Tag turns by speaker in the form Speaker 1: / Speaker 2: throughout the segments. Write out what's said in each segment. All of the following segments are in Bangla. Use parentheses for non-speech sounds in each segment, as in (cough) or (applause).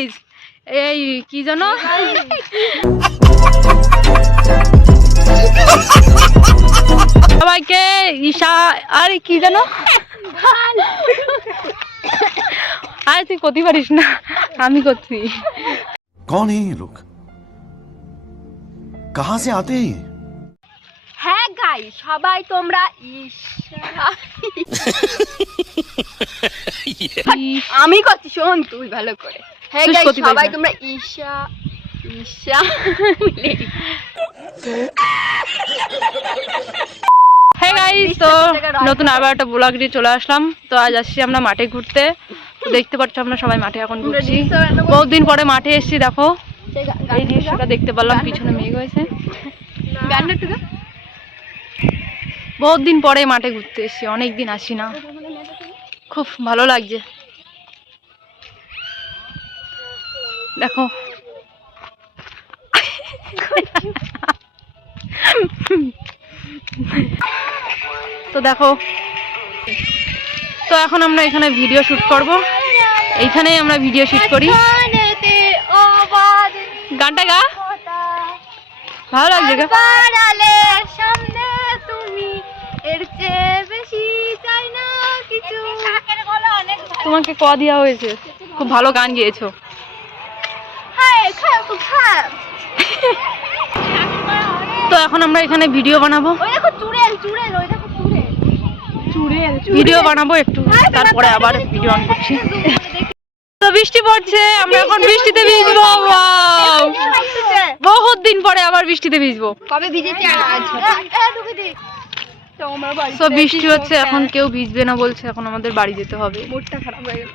Speaker 1: জানিস এই কি জানো? সবাইকে ঈশা আর কি জানো? আর তুই করতে পারিস না আমি করছি
Speaker 2: কন লোক কাহা সে আতে
Speaker 3: হ্যাঁ গাই সবাই তোমরা (laughs) আমি করছি শোন তুই ভালো করে। হ্যাঁ সবাই তোমরা ঈশা ঈশা
Speaker 1: হ্যাঁ গাইস তো নতুন আবার একটা ব্লগ নিয়ে চলে আসলাম। তো আজ আসছি আমরা মাঠে ঘুরতে। দেখতে পাচ্ছ আমরা সবাই মাঠে এখন ঘুরছি। বহুত দিন পরে মাঠে এসেছি দেখো। এই দৃশ্যটা দেখতে পারলাম পিছনে মেঘ হয়েছে।
Speaker 3: গানটা একটু গা।
Speaker 1: বহুত দিন পরে মাঠে ঘুরতে এসেছি অনেক দিন আসি না। খুব ভালো লাগছে। দেখো। তো দেখো। তো এখন আমরা এখানে ভিডিও শুট করব। এইখানেই আমরা ভিডিও শুট করি। গানটা গা। ভালো লাগছে তোমাকে ক দেওয়া হয়েছে? খুব ভালো গান গেয়েছো।
Speaker 3: হায় (laughs)
Speaker 1: তো এখন আমরা এখানে ভিডিও বানাবো।
Speaker 3: ওই দেখো চুড়েল চুড়েল ওই দেখো চুড়েল। চুড়েল
Speaker 1: ভিডিও বানাবো একটু তারপরে আবার ভিডিও অন করছি তো বৃষ্টি পড়ছে আমরা এখন বৃষ্টিতে ভিজবো! বহুত দিন পরে আবার বৃষ্টিতে ভিজবো।
Speaker 3: কবে ভিজেছি? আজ।
Speaker 1: তো বৃষ্টি হচ্ছে এখন কেউ ভিজবে না বলছে এখন আমাদের বাড়ি যেতে হবে।
Speaker 3: মুডটা খারাপ হয়ে গেল।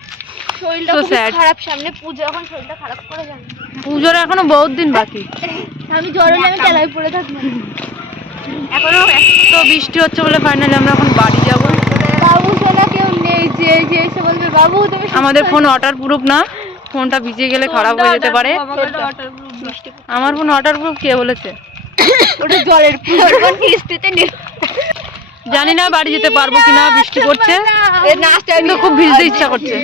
Speaker 3: শরীরটা খুব খারাপ সামনে পুজো এখন শরীরটা খারাপ করে যাবে।
Speaker 1: পুজোর এখনও বহুত দিন বাকি।
Speaker 3: আমি জ্বর হলে আমি তেলায় পড়ে থাকব। এখনও
Speaker 1: তো বৃষ্টি হচ্ছে বলে ফাইনালি আমরা এখন বাড়ি যাব।
Speaker 3: বাবু সোনা কেউ নেই যে যে এসে বলবে বাবু তুমি
Speaker 1: আমাদের ফোন ওয়াটার প্রুফ না। ফোনটা ভিজে গেলে খারাপ হয়ে যেতে পারে। আমার ফোন ওয়াটার প্রুফ কে বলেছে?
Speaker 3: ওটা জলের পুরো কিস্তিতে নিয়ে
Speaker 1: জানি না বাড়ি যেতে পারব কিনা বৃষ্টি পড়ছে। কিন্তু খুব ভিজতে ইচ্ছা করছে।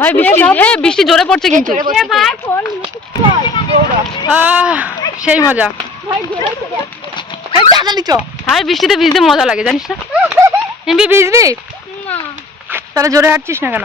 Speaker 1: ভাই বৃষ্টি বৃষ্টি জোরে পড়ছে কিন্তু। আহ সেই মজা। হাই বৃষ্টিতে ভিজতে মজা লাগে জানিস না? এমবি ভিজবি? তাহলে জোরে হাঁটছিস না কেন?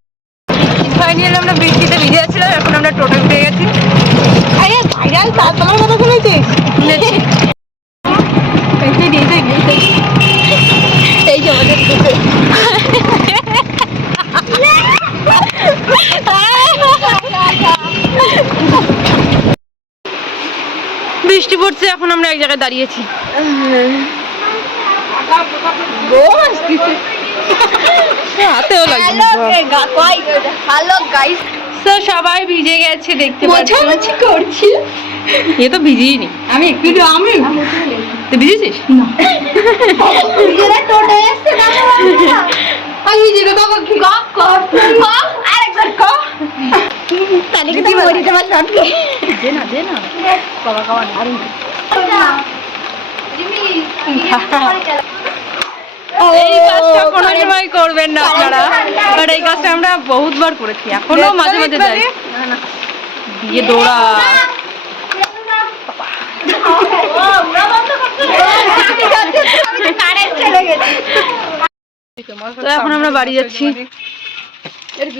Speaker 1: ফাইনালি আমরা বৃষ্টিতে ভিজে যাচ্ছিলাম এখন আমরা টোটো উঠে গেছি।
Speaker 3: আরে ভাইরাল তারপর কথা শুনেছিস?
Speaker 1: শুনেছি।
Speaker 3: এই যে আমাদের
Speaker 1: বৃষ্টি পড়ছে এখন আমরা এক জায়গায় দাঁড়িয়েছি। হাতেও লাগছে
Speaker 3: হ্যালো গাইস
Speaker 1: তো সবাই ভিজে গেছে দেখতে পাচ্ছি?
Speaker 3: মোছামুছি করছি?
Speaker 1: এ তো ভিজিই নি। আমি একটু আমি তুই ভিজেছিস?
Speaker 3: না। (laughs) আমি ভিজে গো কি কর গপ আরেকবার কর তাহলে কি তুমি মরি তোমার শটকে
Speaker 1: দে না দে না। বাবা খাওয়া দারুণ এই কাজটা কোনো সময় করবেন না আপনারা। বাট এই কাজটা আমরা বহুতবার করেছি। এখনও মাঝে মাঝে যাই। দিয়ে দৌড়া। তো এখন আমরা বাড়ি যাচ্ছি।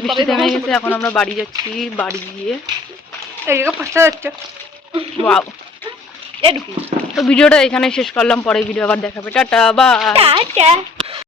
Speaker 1: বৃষ্টি থেমে গেছে এখন আমরা বাড়ি যাচ্ছি বাড়ি গিয়ে। ওয়াও তো ভিডিওটা এখানে শেষ করলাম পরে ভিডিও আবার দেখাবে। টাটা বা